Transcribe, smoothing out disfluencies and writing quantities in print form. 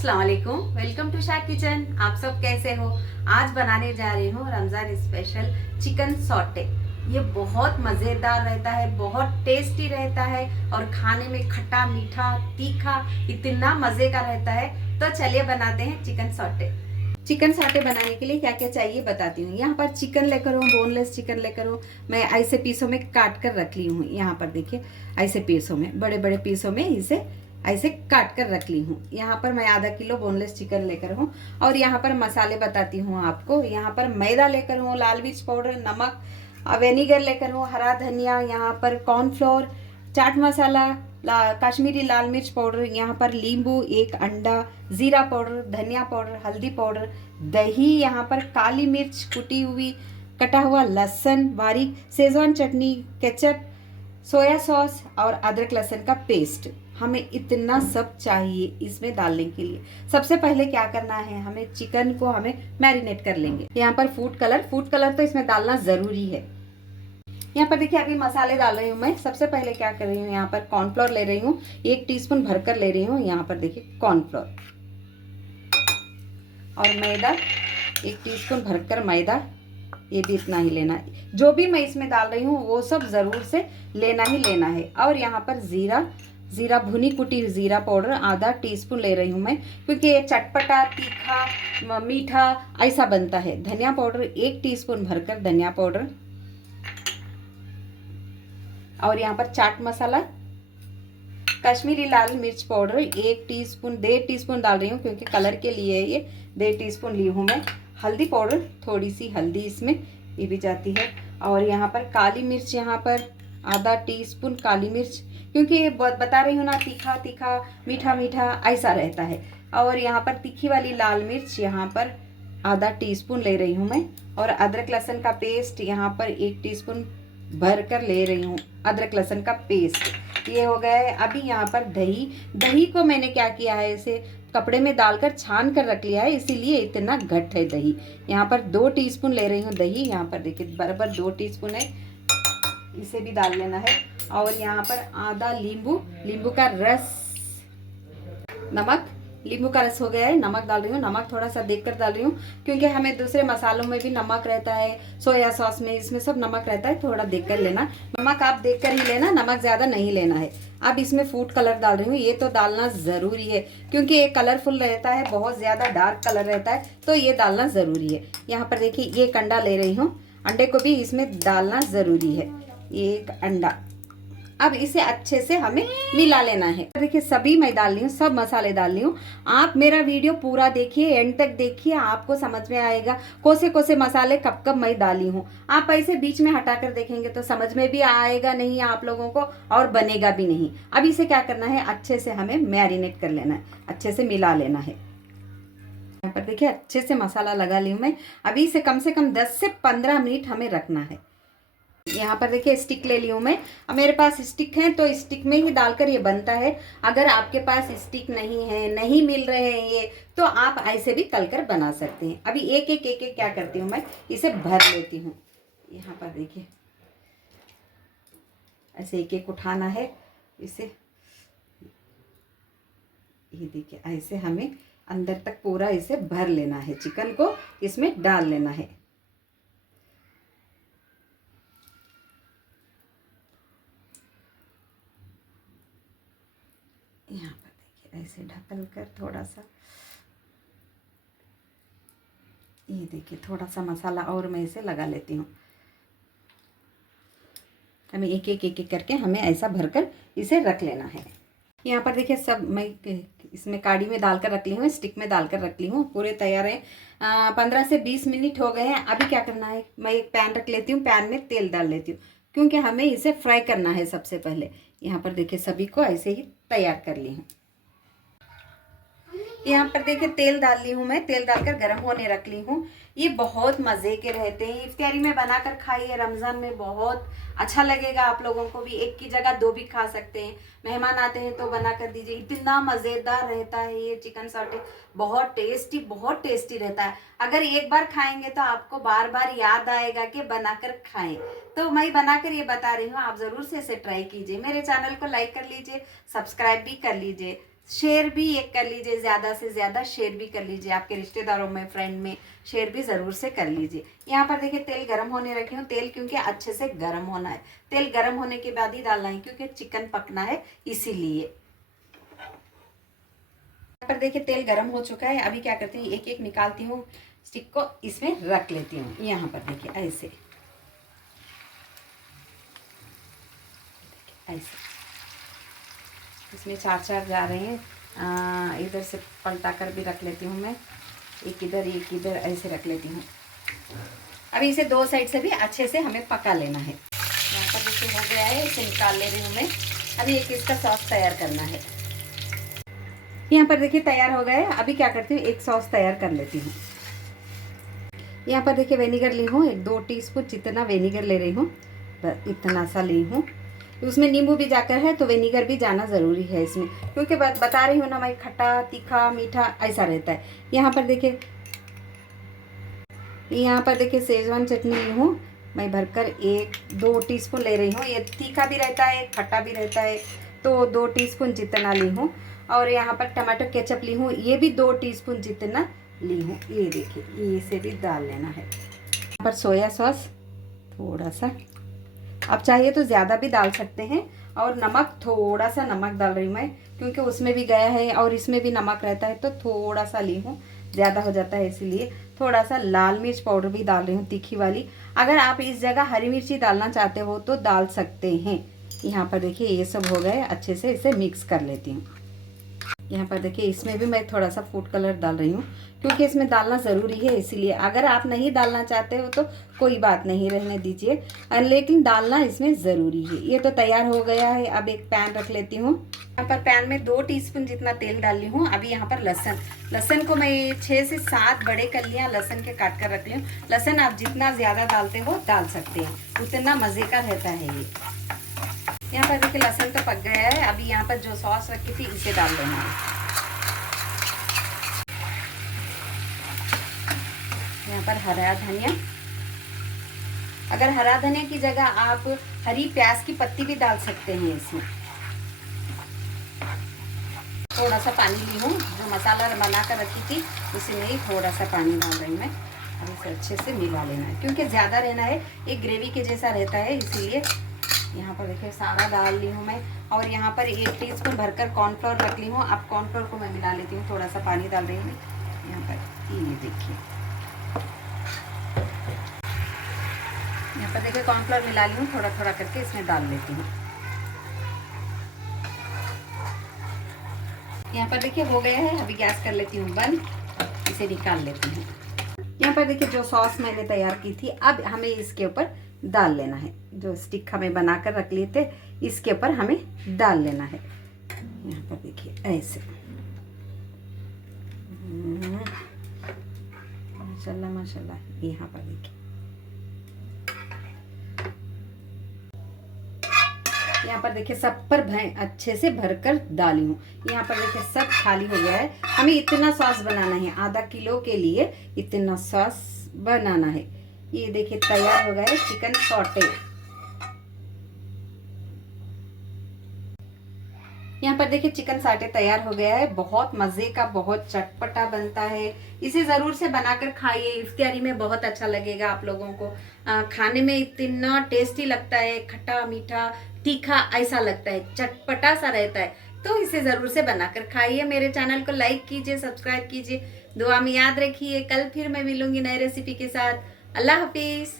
अस्सलाम वालेकुम, welcome to Shah kitchen. आप सब कैसे हो? आज बनाने जा रही हूँ रमजान स्पेशल चिकन सॉटे। ये बहुत मज़ेदार रहता है, बहुत टेस्टी रहता है और खाने में खट्टा मीठा तीखा इतना मज़े का रहता है। तो चलिए बनाते हैं चिकन सॉटे। चिकन सॉटे बनाने के लिए क्या क्या चाहिए बताती हूँ। यहाँ पर चिकन लेकर हूँ, बोनलेस चिकन लेकर हूँ। मैं ऐसे पीसों में काट कर रख ली हूँ। यहाँ पर देखिए, ऐसे पीसों में, बड़े बड़े पीसों में इसे ऐसे काट कर रख ली हूँ। यहाँ पर मैं आधा किलो बोनलेस चिकन लेकर हूँ। और यहाँ पर मसाले बताती हूँ आपको। यहाँ पर मैदा लेकर हूँ, लाल मिर्च पाउडर, नमक, वेनिगर लेकर हूँ, हरा धनिया, यहाँ पर कॉर्नफ्लोर, चाट मसाला, कश्मीरी लाल मिर्च पाउडर, यहाँ पर नींबू, एक अंडा, जीरा पाउडर, धनिया पाउडर, हल्दी पाउडर, दही, यहाँ पर काली मिर्च कुटी हुई, कटा हुआ लहसुन बारीक, शेजवान चटनी, केचप, सोया सॉस और अदरक लहसुन का पेस्ट। हमें इतना सब चाहिए इसमें डालने के लिए। सबसे पहले क्या करना है, हमें चिकन को हमें मैरिनेट कर लेंगे। यहाँ पर फूड कलर तो इसमें डालना ज़रूरी है। यहाँ पर देखिए अभी मसाले डाल रही हूँ मैं। सबसे पहले क्या कर रही हूँ, यहाँ पर कॉर्नफ्लोर ले रही हूँ, 1 टीस्पून भरकर ले रही हूँ। यहाँ पर देखिए कॉर्नफ्लोर और मैदा, 1 टीस्पून भरकर मैदा, ये भी इतना ही लेना है। जो भी मैं इसमें डाल रही हूँ वो सब ज़रूर से लेना ही लेना है। और यहाँ पर जीरा भुनी कुटी जीरा पाउडर आधा टीस्पून ले रही हूँ मैं, क्योंकि ये चटपटा तीखा मीठा ऐसा बनता है। धनिया पाउडर 1 टीस्पून भरकर धनिया पाउडर। और यहाँ पर चाट मसाला, कश्मीरी लाल मिर्च पाउडर 1 टीस्पून, 1.5 टीस्पून डाल रही हूँ क्योंकि कलर के लिए ये 1.5 टीस्पून ली हूँ मैं। हल्दी पाउडर, थोड़ी सी हल्दी इसमें ये भी जाती है। और यहाँ पर काली मिर्च, यहाँ पर आधा टीस्पून काली मिर्च, क्योंकि ये बता रही हूँ ना, तीखा तीखा मीठा मीठा ऐसा रहता है। और यहाँ पर तीखी वाली लाल मिर्च यहाँ पर आधा टीस्पून ले रही हूँ मैं। और अदरक लहसुन का पेस्ट यहाँ पर 1 टीस्पून भर कर ले रही हूँ, अदरक लहसुन का पेस्ट। ये हो गया है। अभी यहाँ पर दही को मैंने क्या किया है, इसे कपड़े में डालकर छान कर रख लिया है, इसीलिए इतना घट है दही। यहाँ पर 2 टीस्पून ले रही हूँ दही। यहाँ पर देखिए बराबर 2 टीस्पून है, इसे भी डाल लेना है। और यहाँ पर आधा नींबू का रस, नमक, नींबू का रस हो गया है, नमक डाल रही हूँ। नमक थोड़ा सा देखकर डाल रही हूँ क्योंकि हमें दूसरे मसालों में भी नमक रहता है, सोया सॉस में, इसमें सब नमक रहता है, थोड़ा देखकर लेना। नमक आप देखकर ही लेना, नमक ज़्यादा नहीं लेना है। अब इसमें फूड कलर डाल रही हूँ, ये तो डालना ज़रूरी है क्योंकि ये कलरफुल रहता है, बहुत ज़्यादा डार्क कलर रहता है, तो ये डालना ज़रूरी है। यहाँ पर देखिए ये अंडा ले रही हूँ, अंडे को भी इसमें डालना ज़रूरी है, 1 अंडा। अब इसे अच्छे से हमें मिला लेना है। देखिए सभी मैं डाल रही हूँ, सब मसाले डाल रही हूँ। आप मेरा वीडियो पूरा देखिए, एंड तक देखिए, आपको समझ में आएगा कौन से मसाले कब कब मैं डाली हूँ। आप ऐसे बीच में हटाकर देखेंगे तो समझ में भी आएगा नहीं आप लोगों को, और बनेगा भी नहीं। अब इसे क्या करना है, अच्छे से हमें मैरिनेट कर लेना है, अच्छे से मिला लेना है। यहाँ पर देखिए अच्छे से मसाला लगा ली हूँ मैं। अभी इसे कम से कम 10 से 15 मिनट हमें रखना है। यहाँ पर देखिए स्टिक ले ली हूँ मैं। अब मेरे पास स्टिक है तो स्टिक में ही डालकर ये बनता है। अगर आपके पास स्टिक नहीं है, नहीं मिल रहे हैं ये, तो आप ऐसे भी तलकर बना सकते हैं। अभी एक एक क्या करती हूँ मैं, इसे भर लेती हूँ। यहाँ पर देखिए ऐसे एक उठाना है इसे, ये देखिए ऐसे हमें अंदर तक पूरा इसे भर लेना है, चिकन को इसमें डाल लेना है। यहाँ पर देखिए ऐसे ढकल कर थोड़ा सा, ये देखिए थोड़ा सा मसाला और मैं इसे लगा लेती हूँ। हमें एक करके हमें ऐसा भरकर इसे रख लेना है। यहाँ पर देखिए सब मैं इसमें काड़ी में डालकर रख ली हूँ, स्टिक में डालकर रख ली हूँ, पूरे तैयार है। 15 से 20 मिनट हो गए हैं। अभी क्या करना है, मैं एक पैन रख लेती हूँ, पैन में तेल डाल लेती हूँ क्योंकि हमें इसे फ्राई करना है सबसे पहले। यहाँ पर देखिए सभी को ऐसे ही तैयार कर ली हूँ। यहाँ पर देखिए तेल डाल ली हूँ मैं, तेल डालकर गर्म होने रख ली हूँ। ये बहुत मज़े के रहते हैं, इफ्तारी में बनाकर खाइए, रमज़ान में बहुत अच्छा लगेगा आप लोगों को भी। एक की जगह 2 भी खा सकते हैं, मेहमान आते हैं तो बना कर दीजिए। इतना मज़ेदार रहता है ये चिकन सॉटे, बहुत टेस्टी रहता है। अगर एक बार खाएंगे तो आपको बार बार याद आएगा कि बनाकर खाएं। तो मैं बनाकर ये बता रही हूँ, आप ज़रूर से इसे ट्राई कीजिए। मेरे चैनल को लाइक कर लीजिए, सब्सक्राइब भी कर लीजिए। शेयर भी एक कर लीजिए, ज़्यादा से ज़्यादा शेयर भी कर लीजिए, आपके रिश्तेदारों में, फ्रेंड में शेयर भी ज़रूर से कर लीजिए। यहाँ पर देखिए तेल गरम होने रखी हूँ। तेल क्योंकि अच्छे से गरम होना है, तेल गरम होने के बाद ही डालना है क्योंकि चिकन पकना है इसीलिए। यहाँ पर देखिए तेल गरम हो चुका है। अभी क्या करती हूँ, एक एक निकालती हूँ, स्टिक को इसमें रख लेती हूँ। यहाँ पर देखिए ऐसे ऐसे इसमें 4 जा रहे हैं। इधर से पलटा कर भी रख लेती हूँ मैं, एक इधर ऐसे रख लेती हूँ। अभी इसे 2 साइड से भी अच्छे से हमें पका लेना है। यहाँ पर देखिए हो गया है, इसे निकाल ले रही हूँ मैं। अभी एक इसका सॉस तैयार करना है। यहाँ पर देखिए तैयार हो गया है। अभी क्या करती हूँ, एक सॉस तैयार कर लेती हूँ। यहाँ पर देखिए वेनेगर ली हूँ, 2 टीस्पून जितना वेनेगर ले रही हूँ, इतना सा ली हूँ। उसमें नींबू भी जाकर है तो वेनेगर भी जाना ज़रूरी है इसमें, क्योंकि बता रही हूँ ना मैं, खट्टा तीखा मीठा ऐसा रहता है। यहाँ पर देखिए सेजवान चटनी ली हूँ मैं, भरकर 1-2 टीस्पून ले रही हूँ। ये तीखा भी रहता है, खट्टा भी रहता है, तो 2 टीस्पून जितना ली हूँ। और यहाँ पर टमाटो केचप ली हूँ, ये भी 2 टीस्पून जितना ली हूँ। ये देखिए इसे भी डाल लेना है। यहाँ पर सोया सॉस थोड़ा सा, आप चाहिए तो ज़्यादा भी डाल सकते हैं। और नमक, थोड़ा सा नमक डाल रही हूँ मैं, क्योंकि उसमें भी गया है और इसमें भी नमक रहता है, तो थोड़ा सा ली हूँ, ज़्यादा हो जाता है इसीलिए। थोड़ा सा लाल मिर्च पाउडर भी डाल रही हूँ, तीखी वाली। अगर आप इस जगह हरी मिर्ची डालना चाहते हो तो डाल सकते हैं। यहाँ पर देखिए ये सब हो गए, अच्छे से इसे मिक्स कर लेती हूँ। यहाँ पर देखिए इसमें भी मैं थोड़ा सा फूड कलर डाल रही हूँ, क्योंकि इसमें डालना ज़रूरी है इसीलिए। अगर आप नहीं डालना चाहते हो तो कोई बात नहीं, रहने दीजिए, लेकिन डालना इसमें ज़रूरी है। ये तो तैयार हो गया है। अब एक पैन रख लेती हूँ। यहाँ पर पैन में 2 टीस्पून जितना तेल डाल ली हूँ। अभी यहाँ पर लहसुन को मैं 6 से 7 बड़े कलियाँ लहसुन के काट कर रख ली हूँ। लहसुन आप जितना ज़्यादा डालते हो डाल सकते हैं, उतना मज़े का रहता है ये। यहाँ पर देखिए लहसुन तो पक गया है। अभी यहाँ पर जो सॉस रखी थी इसे डाल देना है। यहाँ पर हरा धनिया, अगर हरा धनिया की जगह आप हरी प्याज की पत्ती भी डाल सकते हैं इसमें। थोड़ा सा पानी ली हूँ, जो मसाला बना कर रखी थी उसी में ही थोड़ा सा पानी डाल रही हूँ मैं। अब इसे अच्छे से मिला लेना है, क्योंकि ज़्यादा रहना है, एक ग्रेवी के जैसा रहता है, इसीलिए। यहाँ पर देखिए सारा डाल ली हूँ मैं। और यहाँ पर 1 टीस्पून भरकर कॉर्नफ्लोर रख ली हूँ। अब कॉर्नफ्लोर को मैं मिला लेती हूँ, थोड़ा सा पानी डाल रही हूँ यहाँ पर। ये देखिए यहाँ पर देखिए कॉर्नफ्लोर मिला ली हूँ, थोड़ा थोड़ा करके इसमें डाल लेती हूँ। यहाँ पर देखिए हो गया है। अभी गैस कर लेती हूँ बंद, इसे निकाल लेती हूँ। यहाँ पर देखिए जो सॉस मैंने तैयार की थी, अब हमें इसके ऊपर डाल लेना है। जो स्टिक हमें बनाकर रख लिए थे इसके ऊपर हमें डाल लेना है। यहाँ पर देखिए ऐसे, माशाल्लाह माशाल्लाह। यहाँ पर देखिए, यहाँ पर देखिए सब पर अच्छे से भरकर डाली हूँ। यहाँ पर देखिए सब खाली हो गया है। हमें इतना सॉस बनाना है, आधा किलो के लिए इतना सॉस बनाना है। ये देखिए तैयार हो गया है चिकन सॉटे। यहाँ पर देखिए चिकन साटे तैयार हो गया है। बहुत मज़े का, बहुत चटपटा बनता है। इसे ज़रूर से बनाकर खाइए, इफ्तियारी में बहुत अच्छा लगेगा आप लोगों को। खाने में इतना टेस्टी लगता है, खट्टा मीठा तीखा ऐसा लगता है, चटपटा सा रहता है। तो इसे ज़रूर से बनाकर खाइए। मेरे चैनल को लाइक कीजिए, सब्सक्राइब कीजिए, दुआ में याद रखिए। कल फिर मैं मिलूंगी नई रेसिपी के साथ। अल्लाह हाफिज़।